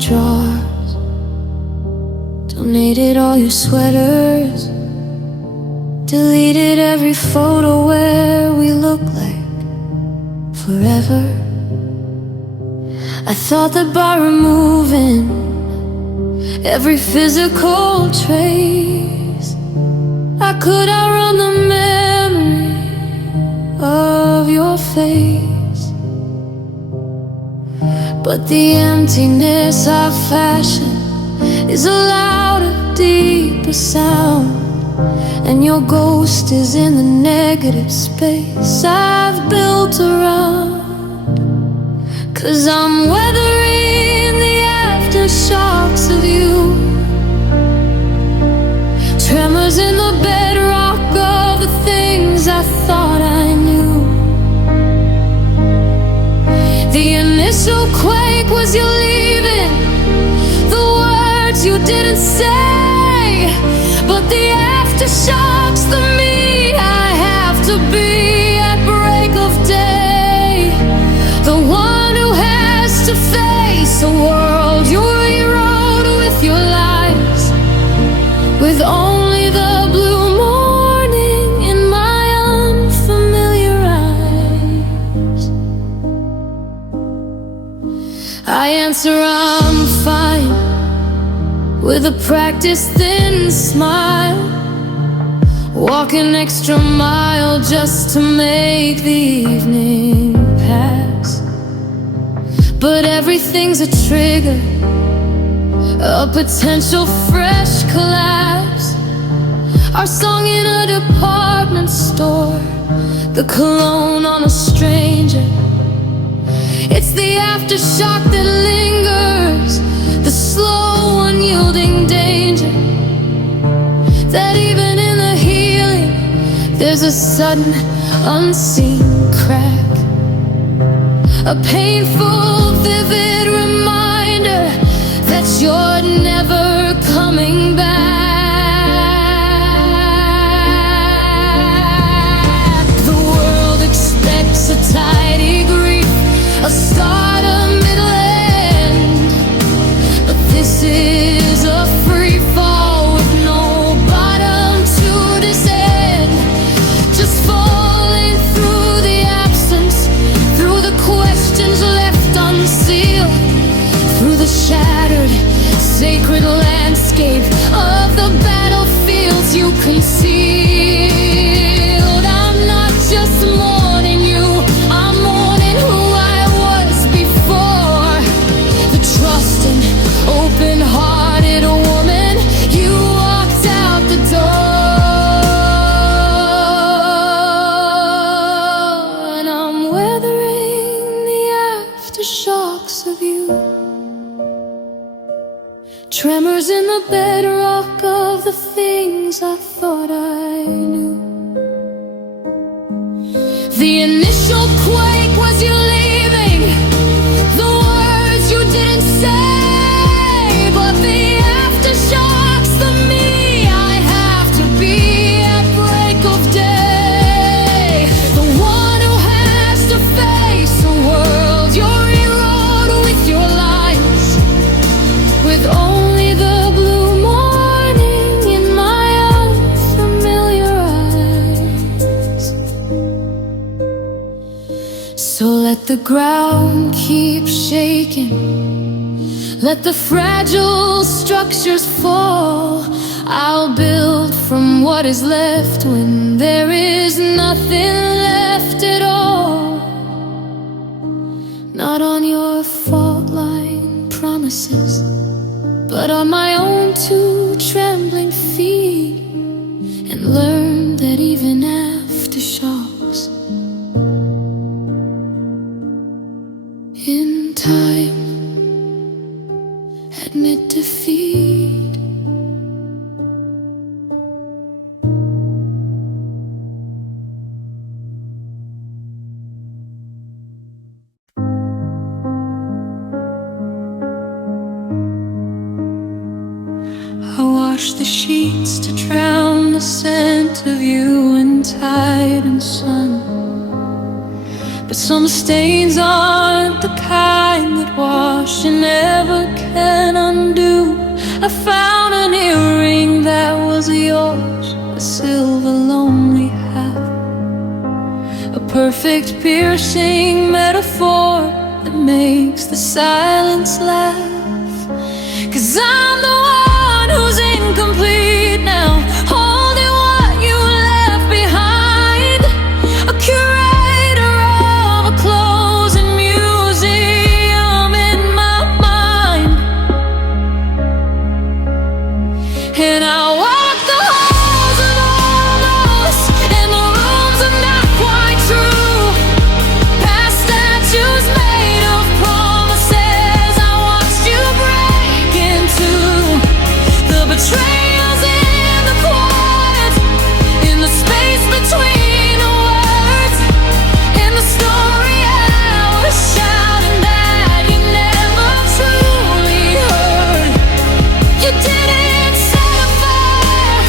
drawers, donated all your sweaters, deleted every photo where we look like forever. I thought that by removing every physical trace, I could outrun the memory of your face. But the emptiness I fashion is a louder, deeper sound, and your ghost is in the negative space I've built around. 'Cause I'm weathering the aftershocks of you, tremors in the bedrock of the things I thought I knew. The initial quake was you leaving, the words you didn't say, but the aftershocks, the me I have to be at break of day, the one who has to face a world you rewrote with your lies, with only the blue morning in my unfamiliar eyes. I answer I'm fine, with a practiced thin smile, walk an extra mile just to make the evening pass. But everything's a trigger, a potential fresh collapse. Our song in a department store, the cologne on a stranger. It's the aftershock that lingers, the slow, unyielding danger, that even in the healing there's a sudden, unseen crack, a painful, vivid reminder that you're never coming back. The world expects a tidy grief, a start, a middle, end, but this is a free fall with no bottom to descend. Just falling through the absence, through the questions left unsealed, through the shattered, sacred landscape of the battlefields you concealed. I'm not just mourning you, I'm mourning who I was before, the trusting, open-hearted woman you walked out the door. And I'm weathering the aftershocks of you, tremors in the bedrock of the things I thought I knew. The initial quake was you leaving, the words you didn't say, but the aftershocks, the me I have to be at break of day, the one who has to face a world you rewrote with your lies, with only the blue morning in my unfamiliar eyes. So let the ground keep shaking, let the fragile structures fall. I'll build from what is left when there is nothing left at all. Not on your fault line promises, but on my own two trembling feet, and learn that even aftershocks in time admit defeat. I wash the sheets to drown the scent of you in tide and sun, but some stains aren't the kind that wash and never can. perfect piercing metaphor that makes the silence laugh. 'Cause I'm the one who's incomplete now, holding what you left behind. A curator of a closing museum in my mind. And I walk the halls of almost, and the rooms are not quite true. Past statues made of promises I watched you break into. The betrayals in the quiet, in the space between the words, in the story I was shouting that you never truly heard. You didn't set a fire,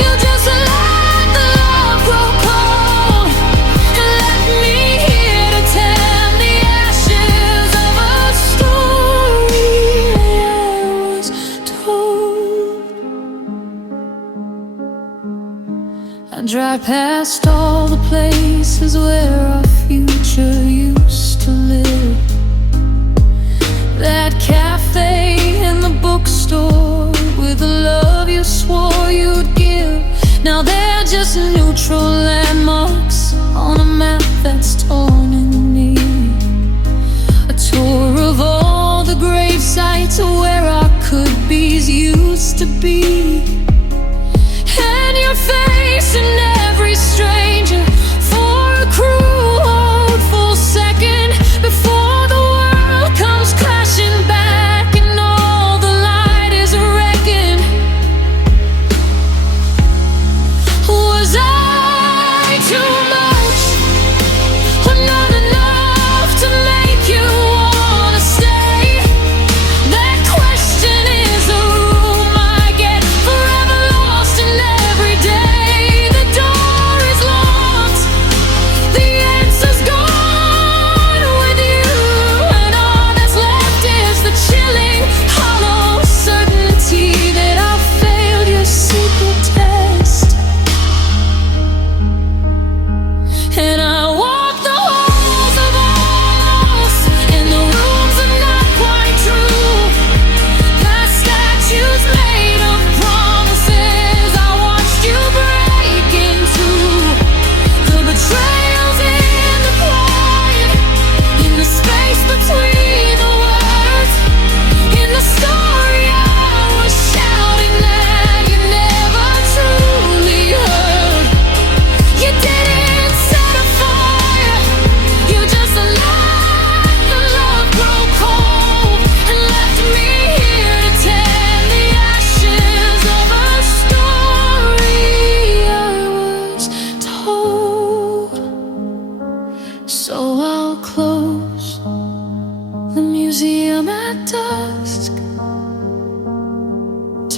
you just let the love grow cold, and left me here to tell the ashes of a story I was told. I drive past all the places where our future used to live. That cafe and the bookstore with the love you swore you'd give. Now they're just neutral landmarks on a map that's torn and near. A tour of all the grave sites where our could-be's used to be. And your face in every stranger for a cruel, hopeful second before the world comes crashing back and all the light is reckoned. Was I too much, or not enough to make you wanna stay? That question is a room I get forever lost in every day. The door is locked, the answer's gone with you, and all that's left is the chilling, hollow certainty that I failed your secret test. And I walk the halls of almost, and the rooms are not quite true. Past statues made of promises I watched you break into. The betrayals in the quiet, in the space between the words, in the story I was shouting that you never truly heard. You didn't set a fire, you just let the love grow cold, and left me here to tell the ashes of a story I was told. So I'll close the museum at dusk,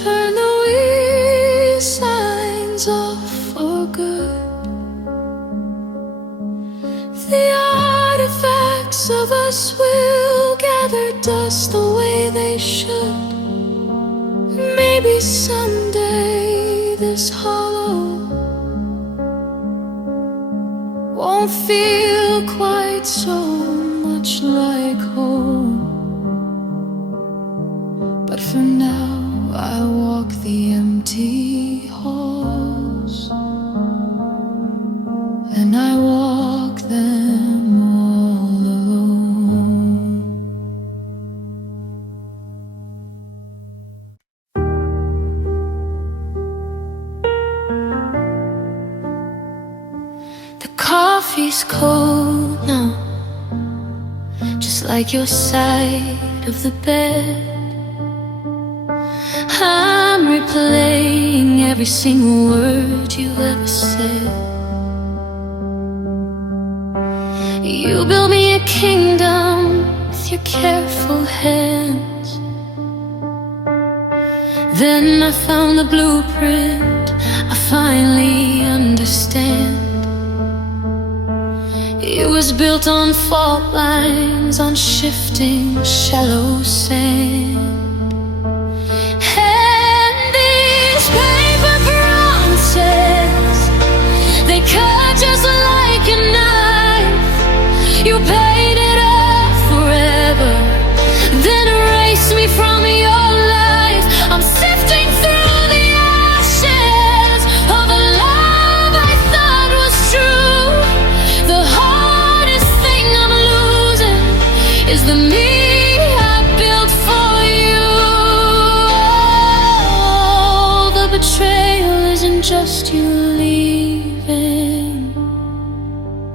turn the weird signs off for good. The artifacts of us will gather dust the way they should. Maybe someday this hollow won't feel quite so much like home. But for now I walk the empty halls, and I walk them all alone. The coffee's cold now, just like your side of the bed. I'm replaying every single word you ever said. You built me a kingdom with your careful hands. Then I found the blueprint, I finally understand. It was built on fault lines, on shifting shallow sand. And these paper promises, they cut just like a knife. betrayal isn't just you leaving.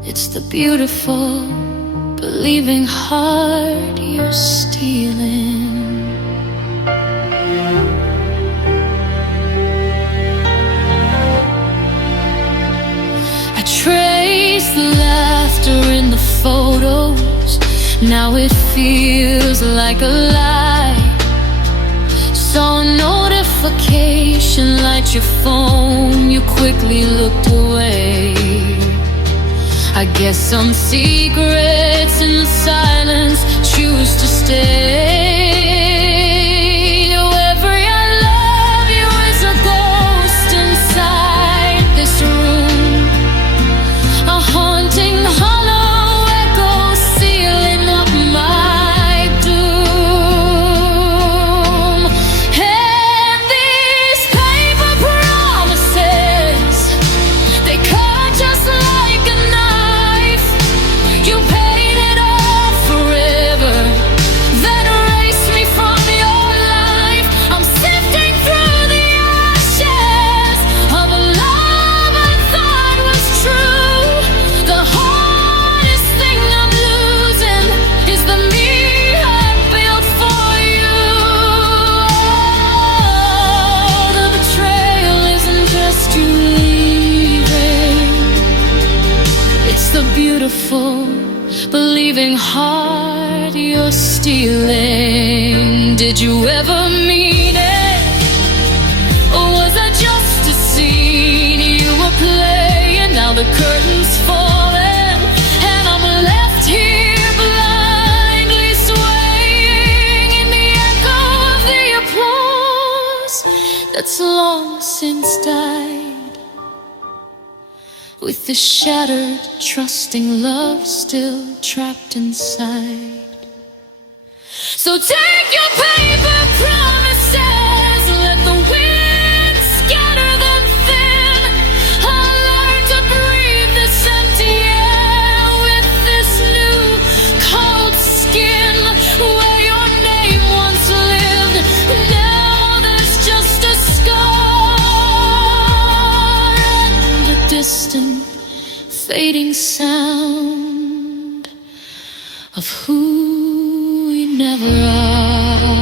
It's the beautiful, believing heart you're stealing. I trace the laughter in the photos. Now it feels like a lie. Saw a notification light your phone. You quickly looked away. I guess some secrets in the silence choose to stay. Oh, every I love you is a ghost inside this room, a haunting hollow echo sealing up my doom. And these paper promises, they cut just like a knife. You paid it all forever, then erased me from your life. I'm sifting through the ashes of a love I thought was true. The hardest thing I'm losing is the me I built for you. Oh, the betrayal isn't just you leaving. It's the beautiful, believing heart you're stealing. Did you ever mean it? Or was I just a scene you were playing? Now the curtain's falling and I'm left here blindly swaying in the echo of the applause that's long since died, with the shattered, trusting love still trapped inside. So take your paper promises, let the wind scatter them thin. I learned to breathe this empty air with this new cold skin. Where your name once lived, now there's just a scar and a distant, fading sound of who we never are.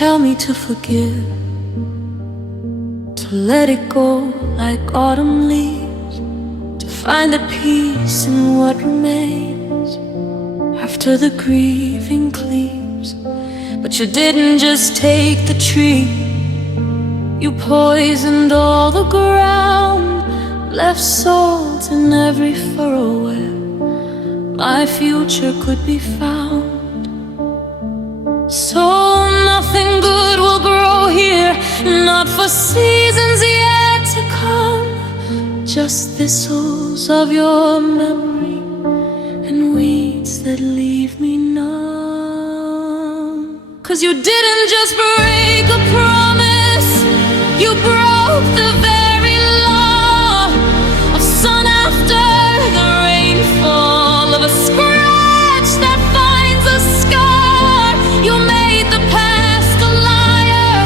Tell me to forgive, to let it go like autumn leaves, to find the peace in what remains after the grieving cleaves. But you didn't just take the tree, you poisoned all the ground, left salt in every furrow where my future could be found. So nothing good will grow here, not for seasons yet to come. Just thistles of your memory and weeds that leave me numb. 'Cause you didn't just break a promise, you broke the very law of sun after the rainfall, of a scratch that finds a scar. You made the past a liar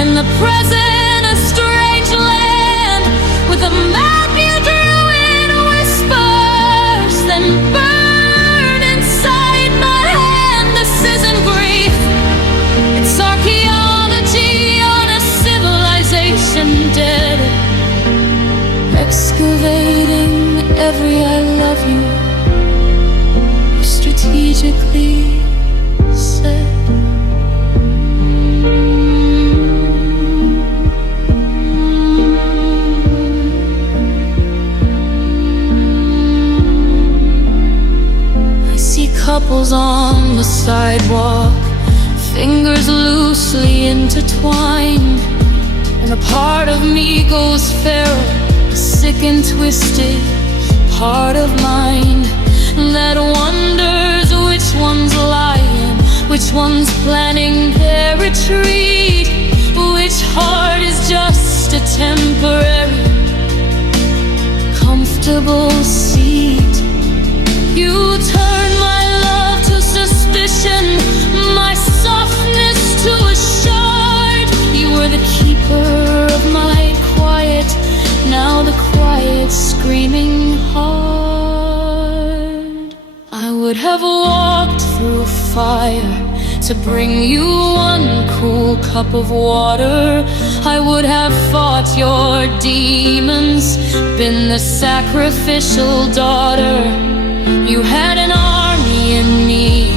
and the present a strange land, with a map you drew in whispers, then burn inside my hand. This isn't grief, it's archaeology on a civilization dead, excavating every I love you strategically said. I see couples on the sidewalk, fingers loosely intertwined, and And the part of me goes feral, sick and twisted, part of mind that wonders which one's lying, which one's planning their retreat, which heart is just a temporary comfortable seat. You turn my love to suspicion, my softness to a shard. You were the keeper of my quiet, now the quiet screaming heart. I would have walked through fire to bring you one cool cup of water. I would have fought your demons, been the sacrificial daughter. You had an army in me,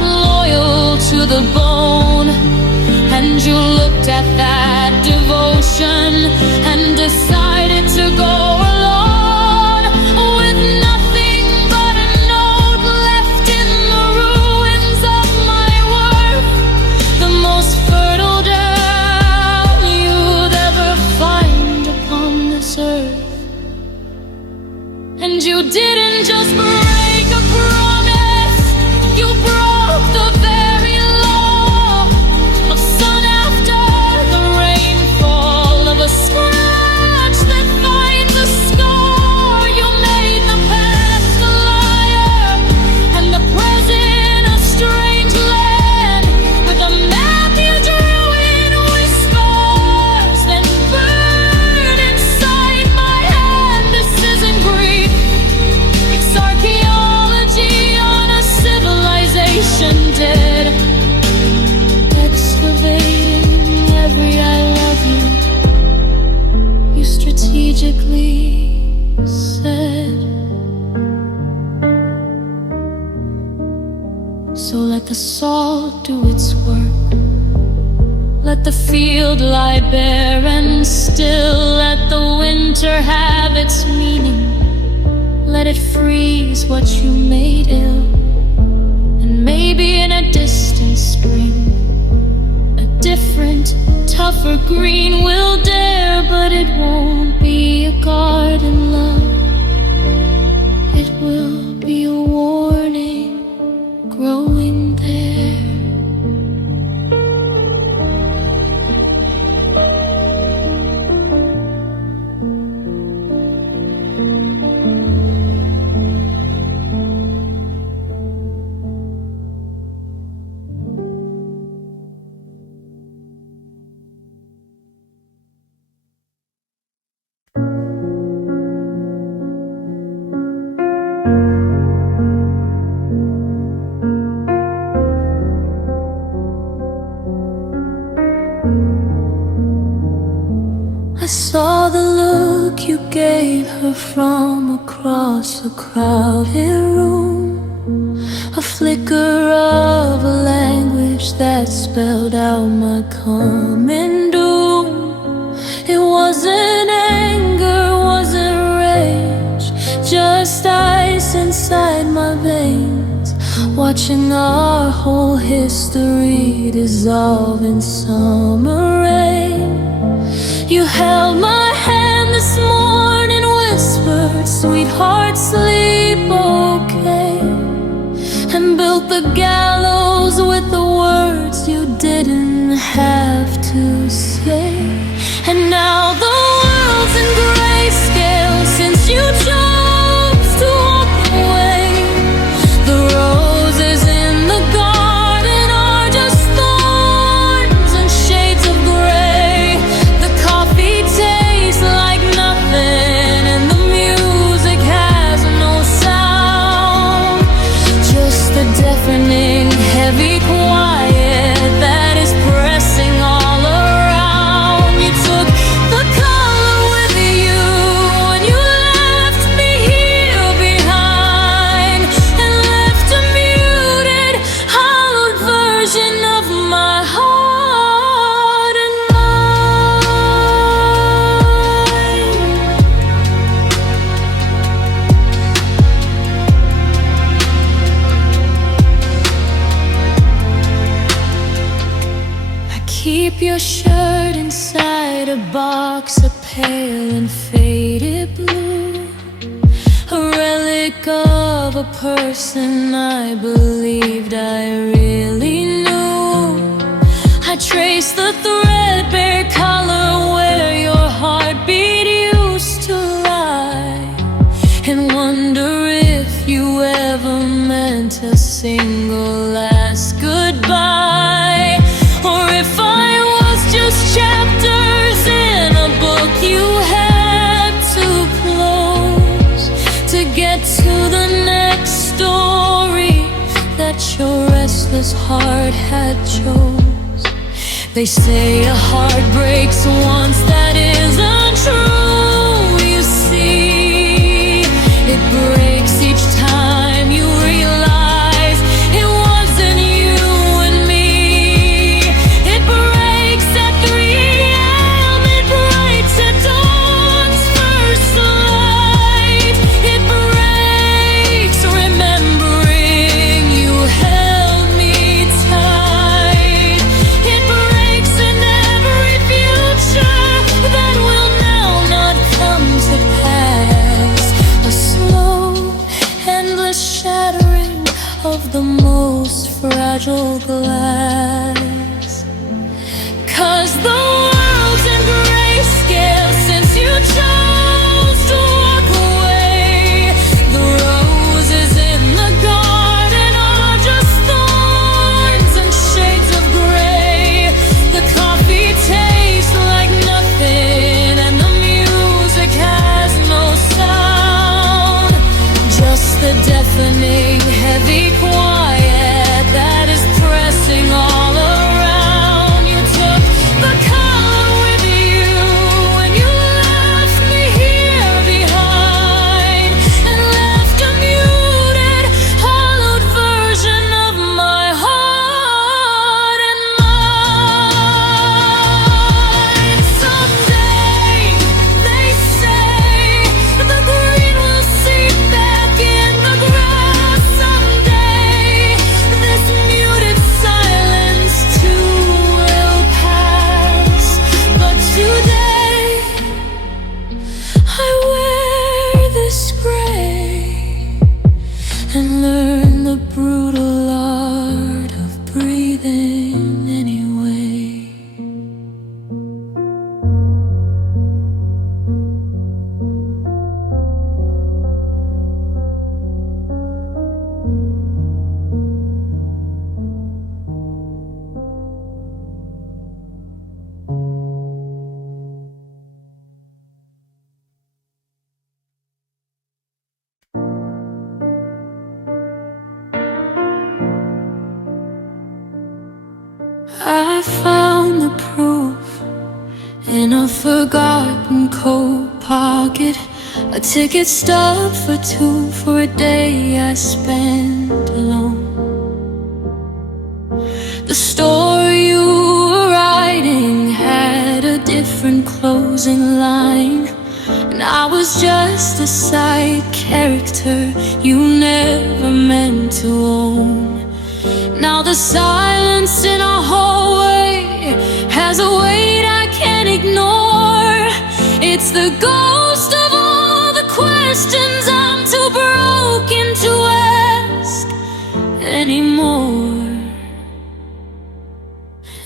loyal to the bone. And you looked at that devotion and decided to go alone, with nothing but a note left in the ruins of my worth, the most fertile down you'd ever find upon this earth. And you didn't just break a promise, you broke the very law of sun after the rainfall, of a scratch that finds a scar. You made the past a liar and the present a strange land, with a map you drew in whispers, then burned inside my hand. This isn't grief, it's archaeology on a civilization dead, excavating every I love you, you strategically said. So let the salt do its work, let the field lie bare and still, let the winter have its meaning. Let it freeze what you made ill, and maybe in a distant spring, a different, tougher green will dare. But it won't be a garden, love, it will be a warning growing there. I saw the look you gave her from across a crowded room, a flicker of a language that spelled out my coming doom. It wasn't anger, wasn't rage, just ice inside my veins, watching our whole history dissolve in summer rain. You held my hand this morning, whispered, sweetheart, sleep okay, and built the gallows with the words you didn't have to say. And now the world's in grayscale since you chose to walk away. The roses in the garden are just thorns and shades of gray. The coffee tastes like nothing and the music has no sound, just the deafening heavy quiet that is pressing all around. You took the color with you when you left me keep your shirt inside a box of pale and faded blue, a relic of a person I believed I really knew. I trace the threadbare color where your heartbeat used to lie, and wonder if you ever meant a single last goodbye, or if I was just chapters in a book you had to close to get to the next story that your restless heart had chose. They say a heart breaks once, that isn't true. You see, it breaks each time you realize it wasn't you and me. It breaks at 3 a.m., it breaks at dawn's first light. It breaks remembering you held me tight. It breaks in every future that will now not come to pass. A slow, endless shattering of the most fragile glass. 'Cause the world's in grayscale since you chose to walk away. The roses in the garden are just thorns and shades of gray. The coffee tastes like nothing, and the music has no sound, just the deafening heavy quiet that is pressing all around. You took the color with you when you left me here behind, and left a muted, hollowed version of my heart and mind. Someday, they say, the green will seep back in the grass. Someday, this muted silence too will pass. But today, I wear this gray and learn the brutal art of breathing anyway. I found the proof in a forgotten coat pocket, a ticket stub for two for a day I spent alone. The story you were writing had a different closing line, and I was just a side character you never meant to own. Now the silence in our hallway has a weight I can't ignore. It's the ghost of all the questions I'm too broken to ask anymore.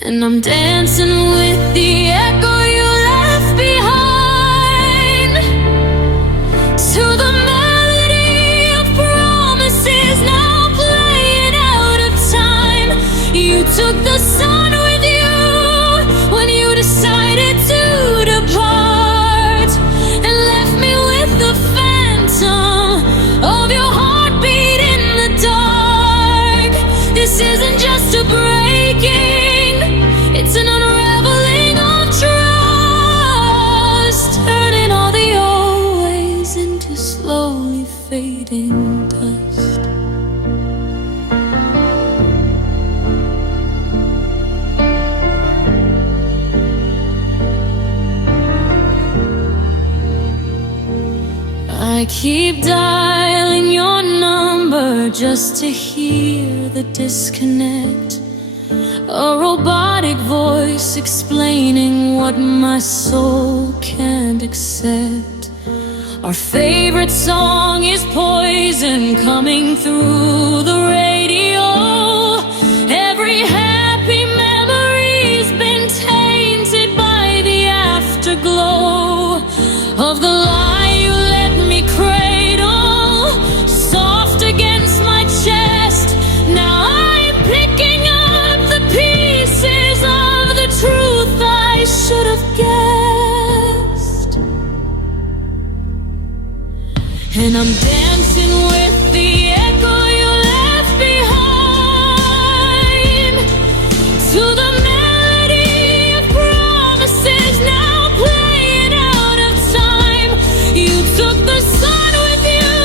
And I'm dancing with the echo you left behind, to the melody of promises now playing out of time. You took the sun with you when you decided to depart, and left me with the phantom of your heartbeat in the dark. This isn't just a breaking, it's an unraveling of trust, turning all the old ways into slowly fading dust. I keep dialing your number just to hear the disconnect a robotic voice explaining what my soul can't accept. Our favorite song is Poison coming through the radio. Every happy memory's been tainted by the afterglow of the lie you let me cradle, soft against my chest. Now I'm picking up the pieces of the truth I should have guessed, and I'm dancing with the echo you left behind, to the melody of promises now playing out of time. You took the sun with you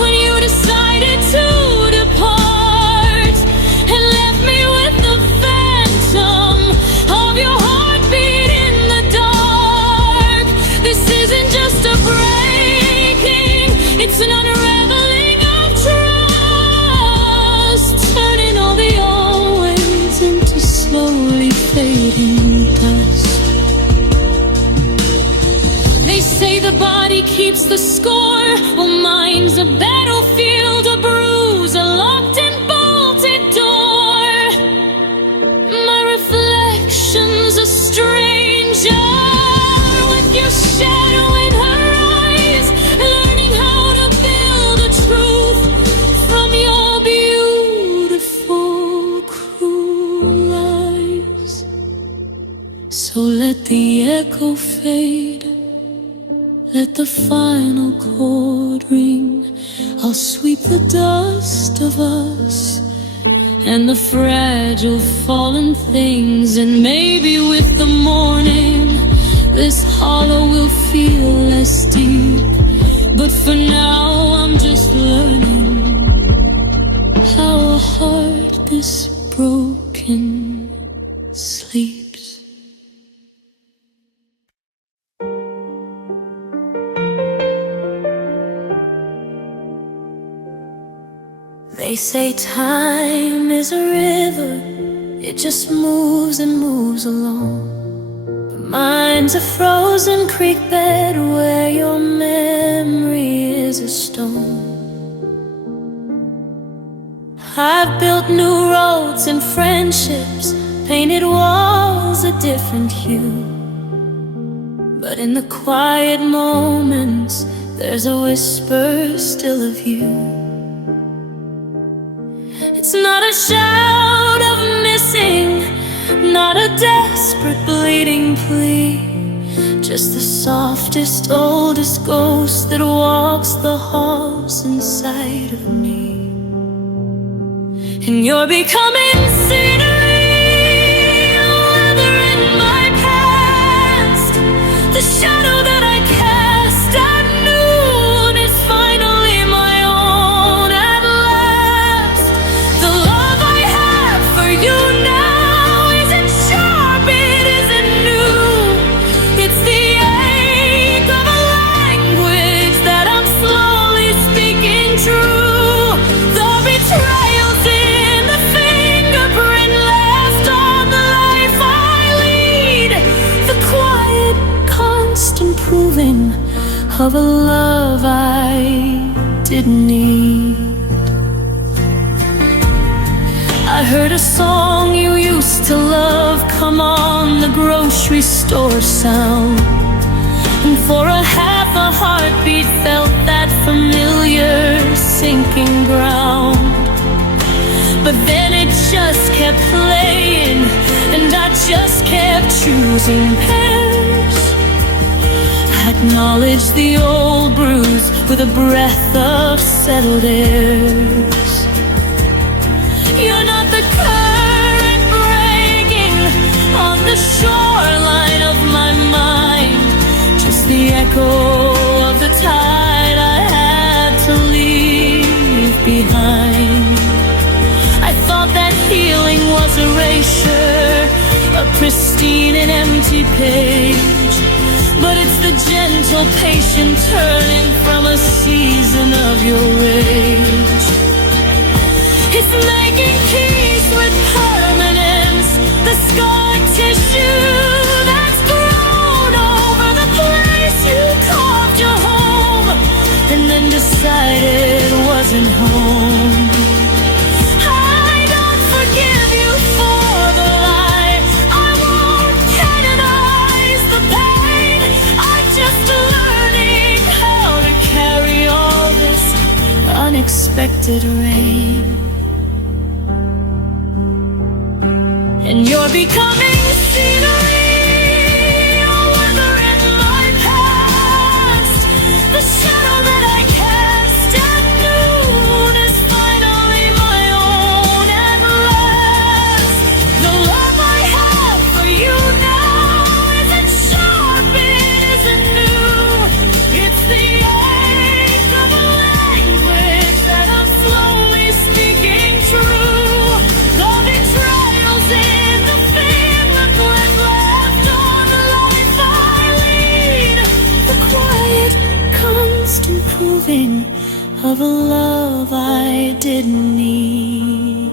when you decided to depart, and left me with the phantom of your heartbeat in the dark. This isn't just a breaking, it's an unraveling of trust, turning all the always into slowly fading dust. They say the body keeps the score, well mine's a battlefield, a bruise, a locked and bolted door. My reflection's a stranger with your shadow in her eyes, learning how to build a truth from your beautiful cruel eyes. So let the echo fade, let the final chord ring. I'll sweep the dust of us and the fragile fallen things, and maybe with the morning this hollow will feel less deep. But for now I'm just learning how a heart this broken sleeps. They say time is a river, it just moves and moves along. But mine's a frozen creek bed where your memory is a stone. I've built new roads and friendships, painted walls a different hue, but in the quiet moments there's a whisper still of you. It's not a shout of missing, not a desperate bleeding plea, just the softest, oldest ghost that walks the halls inside of me. And you're becoming scenery, a weather in my past, the shadow that I cast at noon is finally my own at last. The love I have for you now isn't sharp, it isn't new. It's the ache of a language that I'm slowly speaking true. The betrayals in the fingerprint left on the life I lead, the quiet, constant proving of a love I didn't need. I heard a song you used to love come on the grocery store sound, and for a half a heartbeat felt that familiar sinking ground. But then it just kept playing, and I just kept choosing pairs. Acknowledge the old bruise with a breath of settled airs. You're not the current breaking on the shoreline of my mind, just the echo of the tide I had to leave behind. I thought that healing was erasure, a pristine and empty page, but it's the gentle, patient turning from a season of your rage. It's making peace with permanent the scar tissue that's grown over the place you called your home, and then decided wasn't home. I don't forgive you for the lie. I won't canonize the pain. I'm just learning how to carry all this unexpected rain. And you're becoming scenery, a weather in my past. The shadow that I cast at noon is finally my own at last. The love I have for you now isn't sharp, it isn't new. It's the ache of a language that I'm slowly speaking true. The betrayals in the fingerprint left on the life I lead. The quiet, constant proving of a love I didn't need.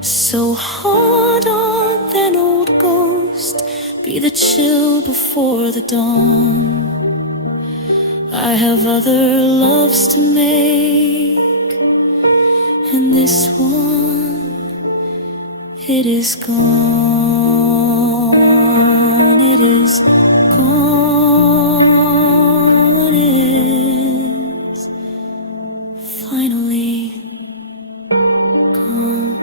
So hold on, then old ghost, be the chill before the dawn. I have other loves to make, and this one, it is gone, it is gone, it's finally gone.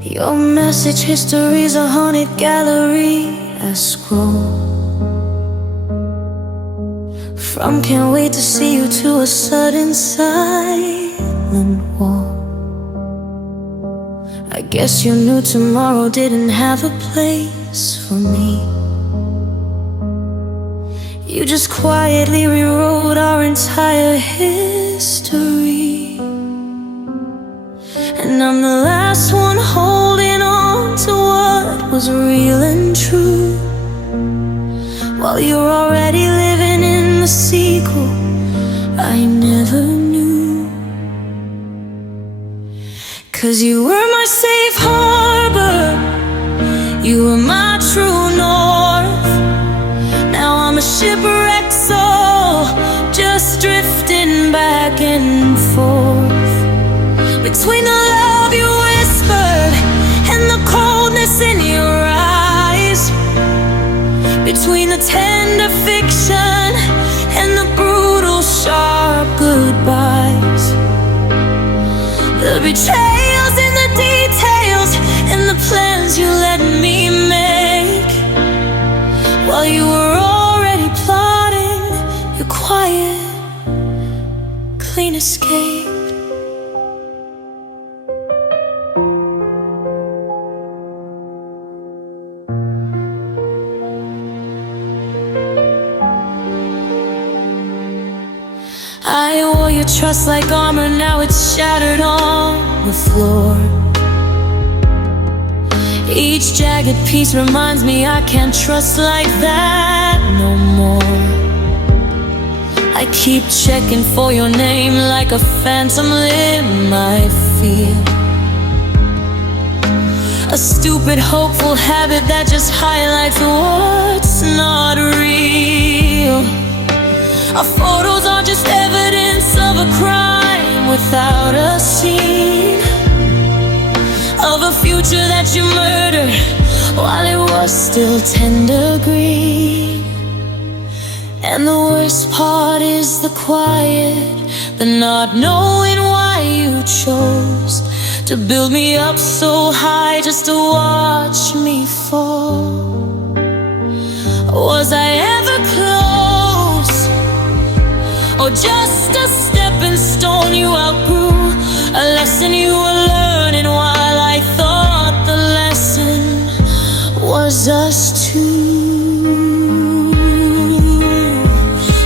Your message history's a haunted gallery. I scroll from can't wait to see you to a sudden silent wall. I guess you knew tomorrow didn't have a place for me. You just quietly rewrote our entire history, and I'm the last one holding on to what was real and true, while you're already living in the sequel I never knew. 'Cause you were my safe harbor, you were my true north. Now I'm a shipwrecked soul, just drifting back and forth between the love you whispered and the coldness in your eyes, between the tender fiction and the brutal sharp goodbyes, the betrayals in the details and the plans you let me make, while you were already plotting your quiet, clean escape. I wore your trust like armor, now it's shattered on the floor. Each jagged piece reminds me I can't trust like that no more. I keep checking for your name like a phantom limb I feel, a stupid hopeful habit that just highlights what's not real. Our photos are just evidence of a crime without a scene, of a future that you murdered while it was still tender green. And the worst part is the quiet, the not knowing why you chose to build me up so high just to watch me fall. Was I ever close, or just a stepping stone you outgrew, a lesson you were learning while I thought was us two.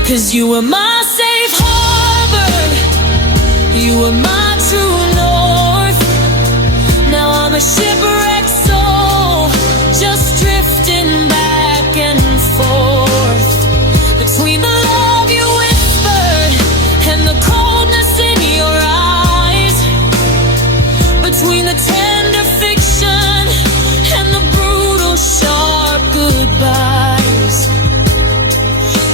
'Cause you were my safe harbor, you were my true north. Now I'm a shipwrecked soul, just drifting back and forth between the love you whispered and the coldness in your eyes, between the tender fiction and the brutal sharp goodbyes,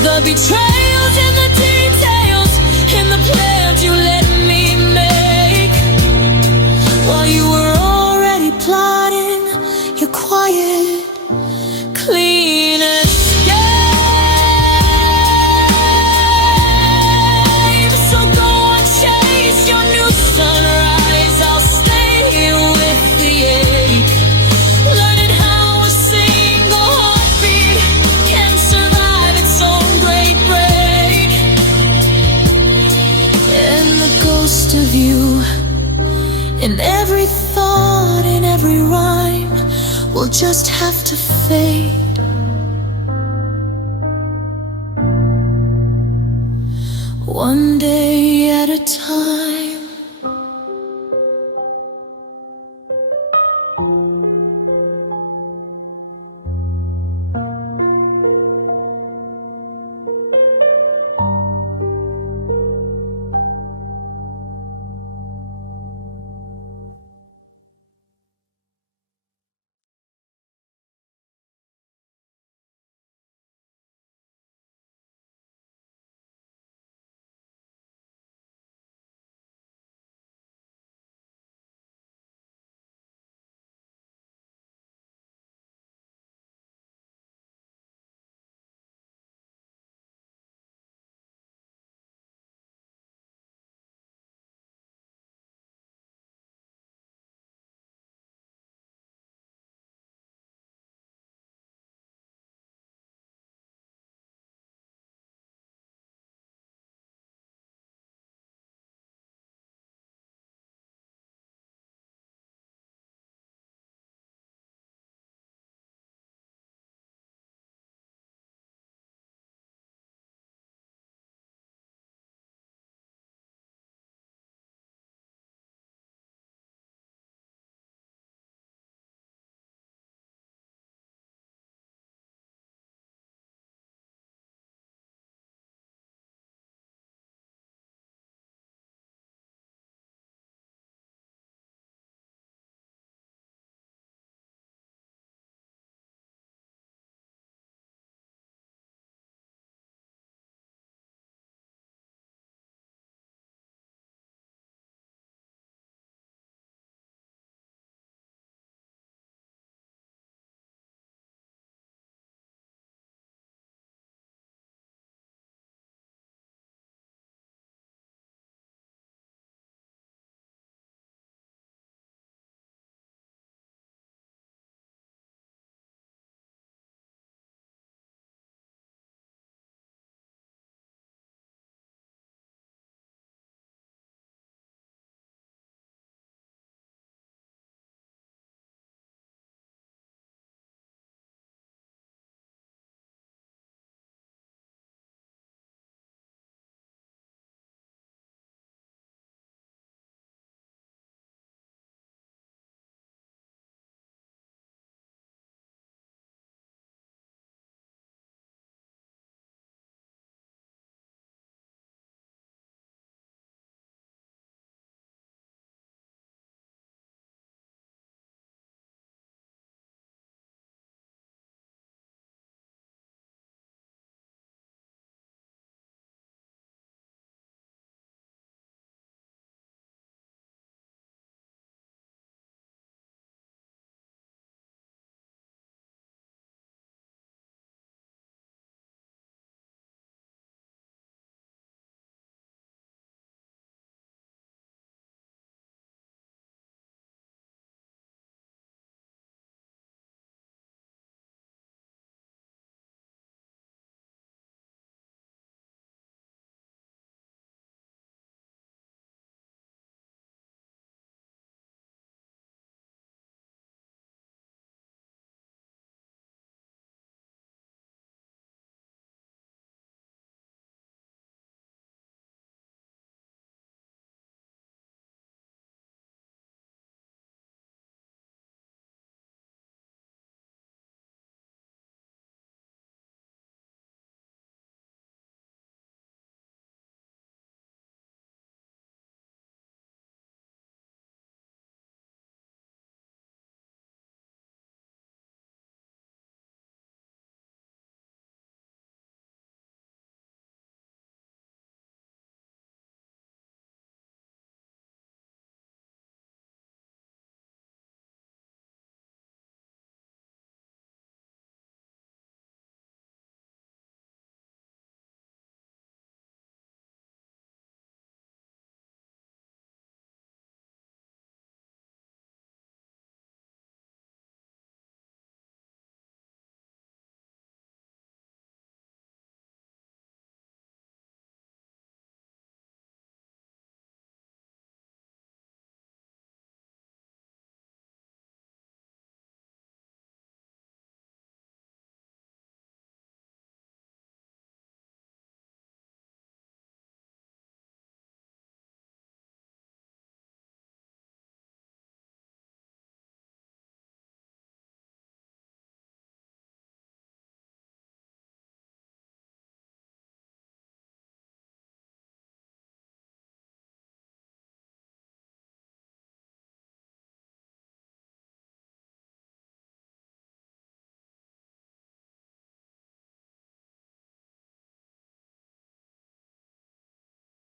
the betrayals in the details, in the plans you let me make, while you were already plotting your quiet, clean escape. So go and chase your new sunrise, I'll stay here with the ache, learning how a single heartbeat can survive its own great break. And the ghost of you in every thought, in every rhyme, will just have to fade. One day at a time.